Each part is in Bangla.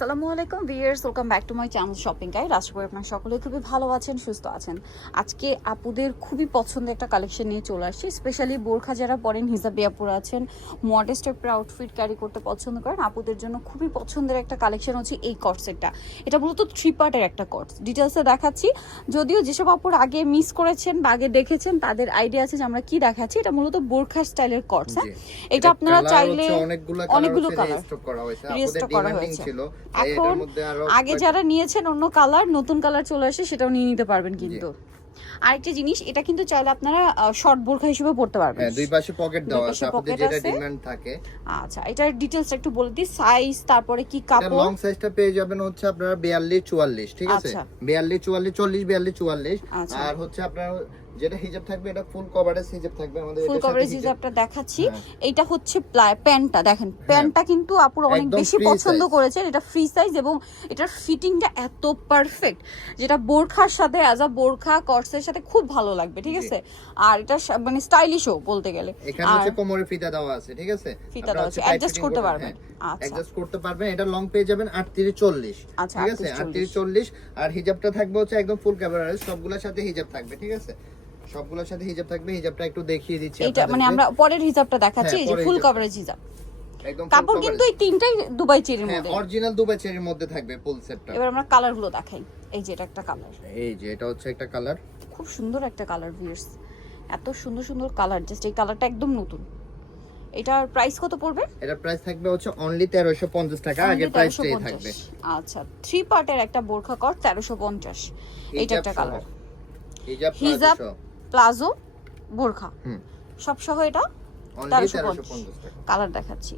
আসসালামু আলাইকুম viewers welcome back to my channel shopping guide. আশা করি আপনারা সকলে খুবই ভালো আছেন সুস্থ আছেন। আজকে আপুদের খুবই পছন্দের একটা কালেকশন নিয়ে চলে আসছি। স্পেশালি বোরখা যারা পরেন হিজাবি আপুরা আছেন মডেস্ট টাইপের আউটফিট ক্যারি করতে পছন্দ করেন আপুদের জন্য খুবই পছন্দের একটা কালেকশন হচ্ছে এই কটসেটটা এটা মূলত থ্রি পার্টের একটা কটস ডিটেলসে দেখাচ্ছি। যদিও যেসব আপুর আগে মিস করেছেন বা আগে দেখেছেন তাদের আইডিয়া আছে যে আমরা কি দেখাচ্ছি। এটা মূলত বোরখা স্টাইলের কটস হ্যাঁ? এটা আপনারা চাইলে অনেকগুলো কালার রিস্টক করা হয়েছে। এখন আগে যারা নিয়েছেন অন্য কালার নতুন কালার চলে আসে সেটাও নিয়ে নিতে পারবেন কিন্তু। আরেকটা জিনিস এটা কিন্তু চাইলে আপনারা শর্ট বোরখা হিসেবে পড়তে পারবেন। হ্যাঁ দুই পাশে পকেট দেওয়া আছে আপনাদের যেটা ডিমান্ড থাকে। আচ্ছা এটার ডিটেলস একটু বলে দিই সাইজ তারপরে কি কাপড়? লং সাইজটা পেয়ে যাবেন হচ্ছে আপনারা 42 44 ঠিক আছে? আচ্ছা। 42 44 40 42 44 আচ্ছা। আর হচ্ছে আপনার যেটা হিজাব থাকবে এটা ফুল কভারেজ হিজাব থাকবে আমাদের ফুল কভারেজ হিজাব- হিসাবটা দেখাচ্ছি। হ্যাঁ। এইটা হচ্ছে প্যান্টটা দেখেন। প্যান্টটা কিন্তু আপুরা অনেক বেশি পছন্দ। করেছেন। এটা ফ্রি সাইজ এবং এটার ফিটিংটা এত পারফেক্ট যেটা বোরখার সাথে অ্যাজ আ বোরখা কটসের সাথে খুব ভালো লাগবে ঠিক আছে? আর এটা মানে স্টাইলিশও বলতে গেলে। এখানে হচ্ছে কোমরে ফিতা দেওয়া আছে ঠিক আছে? ফিতা দেওয়া আছে, fitting করতে পারবেন। হ্যাঁ, আচ্ছা। করতে পারবেন। এটা লং পেয়ে যাবেন 38 40 আচ্ছা, ঠিক আছে? 38 38 40 আর হিজাবটা থাকবে হচ্ছে একদম ফুল কভারেজ সবগুলোর সাথে হিজাব থাকবে ঠিক আছে? সবগুলোর সাথে হিজাব থাকবে হিজাবটা একটু দেখিয়ে দিচ্ছি এটা মানে আমরা পরের হিসাবটা দেখাচ্ছি হ্যাঁ, এই যে ফুল কভারেজ একদম কাপড় কিন্তু এই তিনটাই দুবাই চেরির হ্যাঁ মধ্যে। অরিজিনাল দুবাই চেরির মধ্যে থাকবে ফুল সেটটা। এবার আমরা কালারগুলো দেখাই। এই যে এটা একটা কালার। এই যে এটা হচ্ছে একটা কালার। খুব সুন্দর একটা কালার ভিউয়ার্স এত সুন্দর সুন্দর কালার জাস্ট এই কালারটা একদম নতুন। এটার প্রাইস কত পড়বে? এটার প্রাইস থাকবে হচ্ছে অনলি 1350 টাকা আগে প্রাইসটাই থাকবে। আচ্ছা থ্রি পার্টের একটা বোরখা কট তেরোশো পঞ্চাশ। এইটা একটা কালার। হিজাব হিজাব হিজাব প্লাজো বোরখা। সব সহ এটা তেরোশো 1350 1350 কালার দেখাচ্ছি।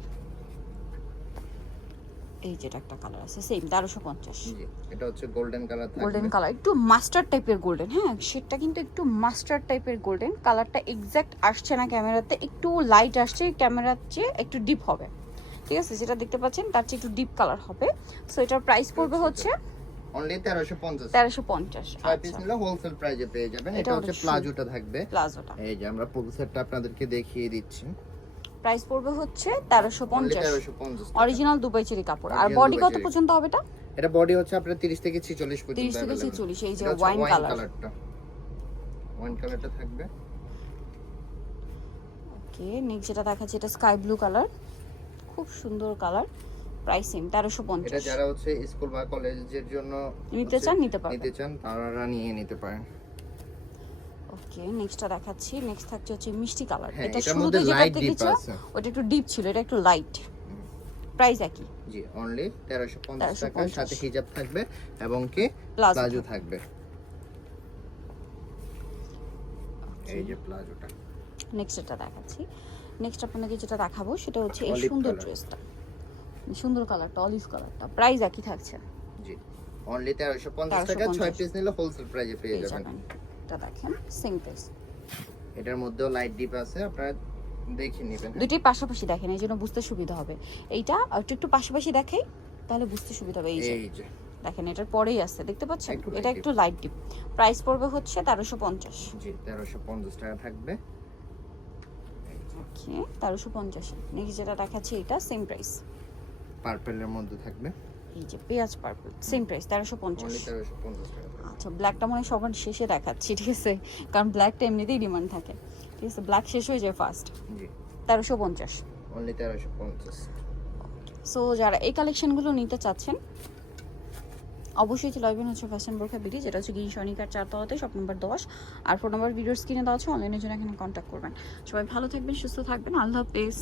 এই যেটা একটা কালার আছে সেম তেরোশো পঞ্চাশ। এটা হচ্ছে গোল্ডেন কালার গোল্ডেন কালার একটু মাস্টার টাইপের গোল্ডেন হ্যাঁ? সেটা কিন্তু একটু মাস্টার টাইপের গোল্ডেন কালারটা এক্স্যাক্ট আসছে না ক্যামেরাতে একটু লাইট আসছে ক্যামেরার চেয়ে একটু ডিপ হবে। ঠিক আছে? যেটা দেখতে পাচ্ছেন তার চেয়ে একটু ডিপ কালার হবে। সো এটার প্রাইস পড়বে হচ্ছে অনলি 1350 তেরোশো পঞ্চাশ ছয় পিস নিলে হোলসেল প্রাইজে পেয়ে যাবেন। এটা হচ্ছে প্লাজোটা থাকবে। প্লাজোটা এই যে আমরা ফুল সেটটা আপনাদেরকে দেখিয়ে দিচ্ছি। প্রাইস পড়বে হচ্ছে তেরোশো অনলি পঞ্চাশ 1350 অরিজিনাল দুবাই চেরি কাপড়। আর বডি কত। পর্যন্ত হবে এটা? এটা বডি হচ্ছে আপনার 30 থেকে 46 পর্যন্ত 30 থেকে available। 46 এই যে color। কালারটা ওয়াইন কালারটা থাকবে। ওকে নেক্সট যেটা দেখাচ্ছে এটা স্কাই ব্লু কালার খুব সুন্দর কালার প্রাইস সেম তেরোশো এটা পঞ্চাশ যারা হচ্ছে স্কুল বা কলেজের জন্য নিতে চান নিতে পারবেন। নিতে চান তারা নিয়ে নিতে পারেন। ওকে নেক্সটটা দেখাচ্ছি। নেক্সট থাকছে হচ্ছে মিষ্টি কালার হ্যাঁ, এটা শুরুতে যেটা দেখেছ ওটা একটু ডিপ ছিল এটা একটু লাইট প্রাইস একই। জি অনলি 1350 টাকা 1350 সাথে হিজাব থাকবে এবং কি প্লাজো প্লাজো থাকবে। এই যে প্লাজোটা। নেক্সট এটা দেখাচ্ছি নেক্সট আপনাকে যেটা দেখাবো সেটা হচ্ছে এই সুন্দর ড্রেসটা সুন্দর কালারটা অলিভ কালারটা প্রাইস একই থাকছে। জি। অনলি 1350 টাকা 6 পিস নিলে হোলসেল প্রাইজে পেয়ে যাবেন। এটা দেখেন সেম প্রাইস এটার মধ্যেও লাইট ডিপ আছে আপনারা দেখে নেবেন। দুটোই পাশাপাশি দেখেন এই জন্য বুঝতে সুবিধা হবে। এইটা একটু একটু পাশাপাশি দেখাই তাহলে বুঝতে সুবিধা হবে এই যে। দেখেন এটার পরেই আছে দেখতে পাচ্ছেন? এটা একটু লাইট ডিপ প্রাইস পড়বে হচ্ছে তেরোশো পঞ্চাশ। জি 1350 টাকা থাকবে। ওকে তেরোশো পঞ্চাশে। নেক্সট যেটা দেখাচ্ছি এটা সেম প্রাইস পার্পলের মধ্যে থাকবে? এই যে পেঁয়াজ পার্পল সেম প্রাইস তেরোশো পঞ্চাশ। অনলি 1350 টাকা। আচ্ছা ব্ল্যাকটা মনে হয় সবার শেষে দেখাচ্ছি ঠিক আছে? কারণ ব্ল্যাকটা এমনিতেই ডিমান্ড থাকে। ঠিক আছে ব্ল্যাক শেষ হয়ে যায় ফার্স্ট জি। তেরোশো পঞ্চাশ। অনলি 1350 সো যারা এই কালেকশনগুলো নিতে চাচ্ছেন অবশ্যই চলে আসবেন হচ্ছে ফ্যাশন বোরখা বিডি যেটা হচ্ছে গিরি সনিকার চারতলাতে শপ নম্বর দশ। আর ফোন নম্বর ভিডিওর স্ক্রিনে দেওয়া আছে অনলাইনের জন্য এখানে কন্ট্যাক্ট করবেন। সবাই ভালো থাকবেন সুস্থ থাকবেন আল্লাহ হাফেজ।